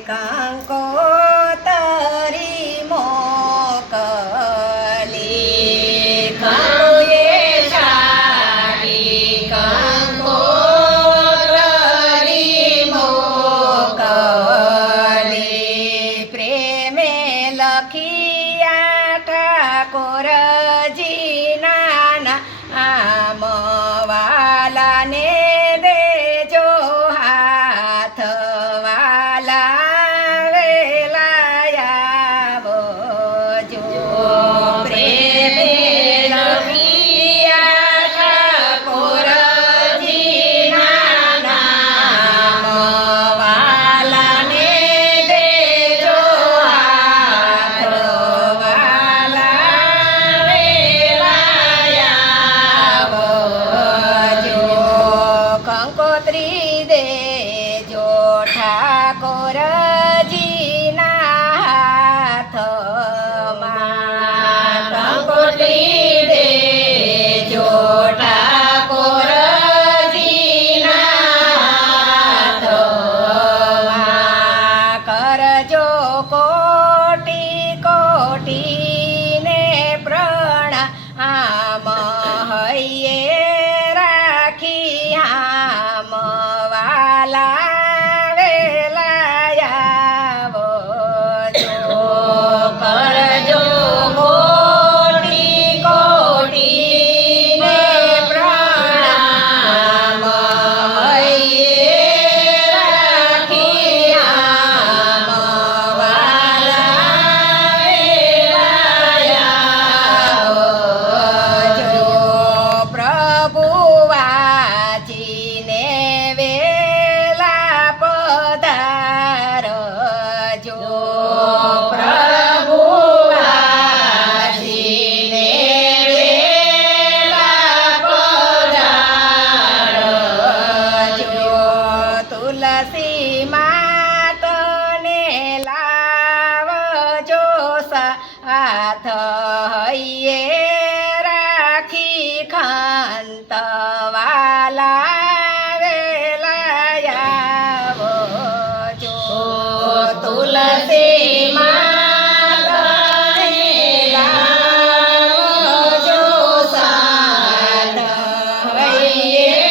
કંકોતરી મોકલી કંકોએ સાડી કંકોતરી મોકલી પ્રેમે લખિયા ઠાકોરજી નાના આમ વાલાને દેજો હાથ કંકોત્રી દેજો ઠાકોરજીના હાથમાં કંકોત્રી દેજો ઠાકોરજીના હાથમાં કરજો કોટી કોટીને પ્રણામ હૈયે રાખી આમ વાલા વેલાયા જો કરજો કોટી કોટીને પ્રણામ હૈયે રાખી આમ વાલા વેલાયા જો પ્રભુ વાંચીને વેલા પધારજો પ્રભુ વાંચીને વેલા પધારજો તુલસી માતને લાવજો સાથ હૈયે રાખી ખંત વાલા વેલાયા જો તુલસી માતને લાવજો સાથ હૈયે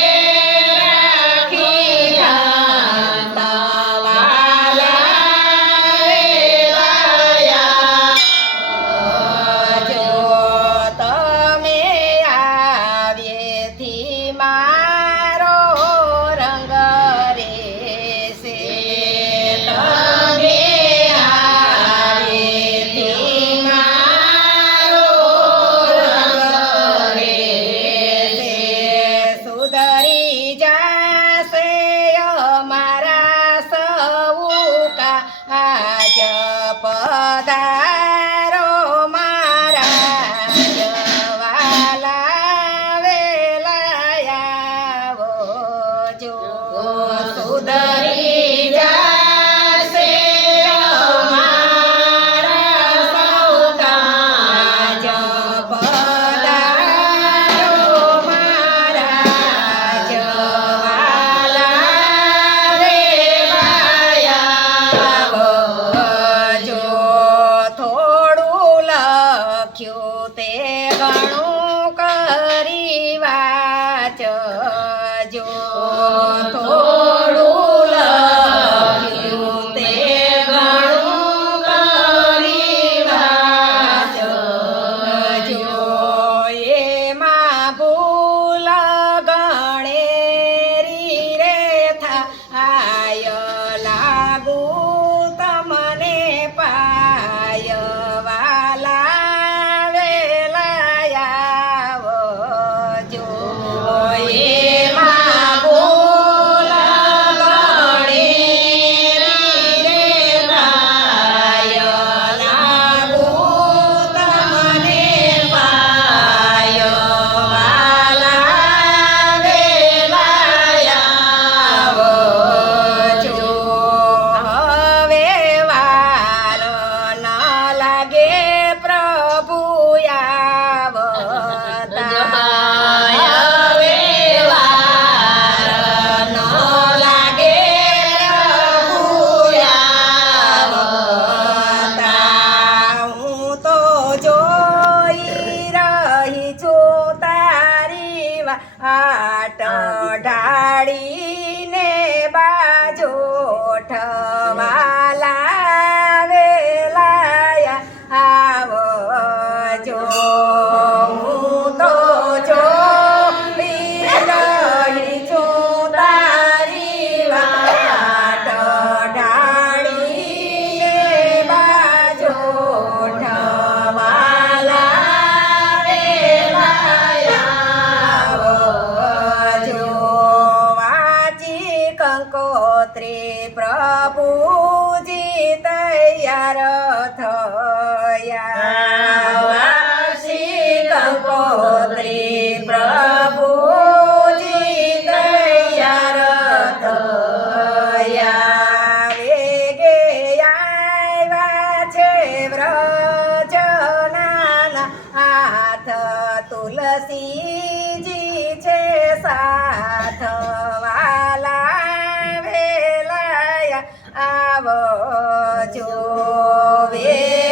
રાખી ખંત વાલા વેલાયા ઢાળીને બાજો ઠવાલા વેલાયા આવજો હું તો જોઈ રહી છું તારી વાટ ઢાળીને બાજો ઠવાલા વેલાયા આવજો વાંચી કંકોત્રી પ્રભુજી તૈયાર થયા વાંચી કંકોત્રી પ્રભુજી તૈયાર થયા વેગે આવ્યા છે વ્રજનાના હાથ તુલસીજી છે સાથ વાલા વેલાયા આવજો વે